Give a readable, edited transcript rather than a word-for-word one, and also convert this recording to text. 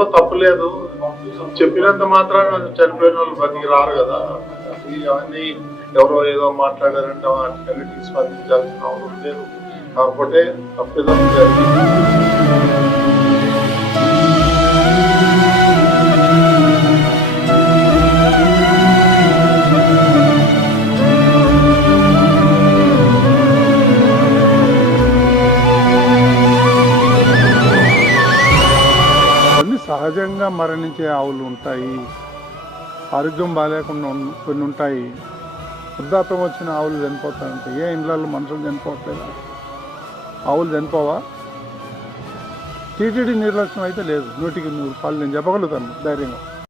చెప్పడంలో తప్పు లేదు. చెప్పినంత మాత్రాన చనిపోయిన వాళ్ళు బతికి రారు కదా. ఇవన్నీ ఎవరో ఏదో మాట్లాడారంటే వాటికి స్పందించాల్సిన అవసరం లేదు. కాకపోతే తప్పిదం జరిగింది. సహజంగా మరణించే ఆవులు ఉంటాయి, ఆరోగ్యం బాగాలేకుండా కొన్ని ఉంటాయి. వృద్ధాప్యం వచ్చిన ఆవులు చనిపోతాయంటే ఏ ఇండ్లలో మనుషులు చనిపోవట్లేదా? ఆవులు చనిపోవా? టీటీడీ నిర్లక్ష్యం అయితే లేదు. 100% నేను చెప్పగలుగుతాను ధైర్యంగా.